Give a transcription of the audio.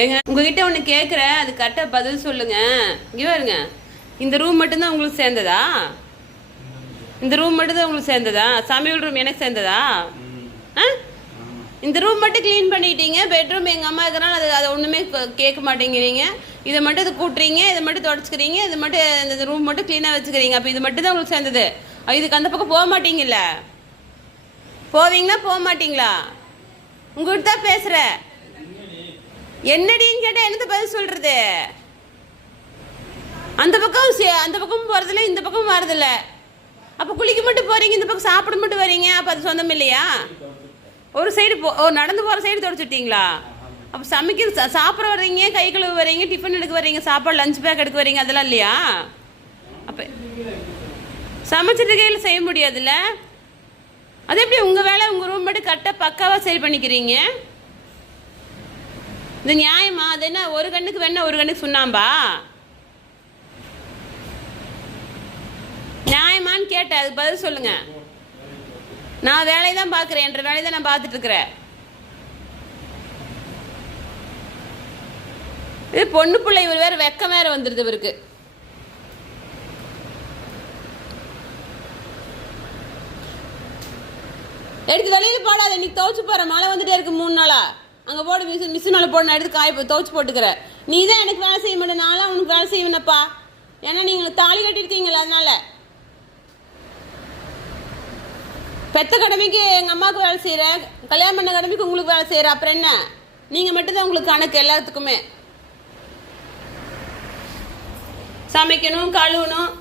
ஏங்க உங்ககிட்ட ஒன்று கேட்குறேன், அது கரெக்டாக பதில் சொல்லுங்க. இங்கே பாருங்க, இந்த ரூம் மட்டும்தான் உங்களுக்கு சேர்ந்ததா? இந்த ரூம் மட்டும்தான் உங்களுக்கு சேர்ந்ததா? சமையல் ரூம் எனக்கு சேர்ந்ததா? ஆ, இந்த ரூம் மட்டும் க்ளீன் பண்ணிட்டீங்க. பெட்ரூம் எங்கள் அம்மா இருக்கிறனால அதை ஒன்றுமே கேட்க மாட்டேங்கிறீங்க. இதை மட்டும் இது கூட்டுறீங்க, இதை மட்டும் தொடச்சிக்கிறீங்க, இது மட்டும் இந்த ரூம் மட்டும் க்ளீனாக வச்சுக்கிறீங்க. அப்போ இது மட்டும் தான் உங்களுக்கு சேர்ந்தது. இதுக்கு அந்த பக்கம் போக மாட்டீங்கல்ல? போவீங்களா போக மாட்டீங்களா? உங்ககிட்ட தான் பேசுகிறேன். என்னடின்னு கேட்டால் என்னது பதில் சொல்கிறது? அந்த பக்கம் போகிறதில்ல, இந்த பக்கம் வரதில்ல. அப்போ குளிக்க மட்டும் போகிறீங்க, இந்த பக்கம் சாப்பிட மட்டும் வரீங்க. அப்போ அது சொந்தம் இல்லையா? ஒரு சைடு நடந்து போகிற சைடு தொடச்சுட்டீங்களா? அப்போ சமைக்க சாப்பிட வர்றீங்க, கை கழுவு வர்றீங்க, டிஃபன் எடுக்க வர்றீங்க, சாப்பாடு லஞ்ச் பேக் எடுக்க வர்றீங்க, அதெல்லாம் இல்லையா? அப்போ சமைச்சிட்டு கையில் செய்ய முடியாதுல்ல? அது எப்படி உங்கள் வேலை? உங்கள் ரூம் மட்டும் கரெக்டாக பக்காவாக சரி பண்ணிக்கிறீங்க. இது நியாயமா? அது என்ன ஒரு கண்ணுக்கு வேணா ஒரு கண்ணுக்கு சுண்ணாம்பா? நியாயமான்னு கேட்டேன், அதுக்கு பதில் சொல்லுங்க. நான் வேலையை தான் பார்க்குறேன், என்ற வேலையை தான் நான் பார்த்துட்டு இருக்கிறேன். இது பொண்ணு பிள்ளை, இவர் வேற வெக்கம் வேற வந்துடுது இவருக்கு. எடுத்து வெளியில் போடாத, இன்னைக்கு துவச்சு போகிறேன். மழை வந்துட்டே இருக்கு 3 நாளா. அங்கே போடு, மிஷினால் போட, நான் எடுத்து துவச்சு போட்டுக்கிறேன். நீ தான் எனக்கு வேலை செய்ய மாட்டேன், நான்லாம் உனக்கு வேலை செய்வேனப்பா. ஏன்னா நீங்கள் தாலி கட்டிருக்கீங்களா, அதனால. பெத்த கடமைக்கு எங்கள் அம்மாவுக்கு வேலை செய்கிறேன், கல்யாணம் பண்ண கடமைக்கு உங்களுக்கு வேலை செய்கிறேன். அப்புறம் என்ன? நீங்கள் மட்டும்தான் உங்களுக்கு கணக்கு எல்லாத்துக்குமே. சமைக்கணும், கழுவணும்,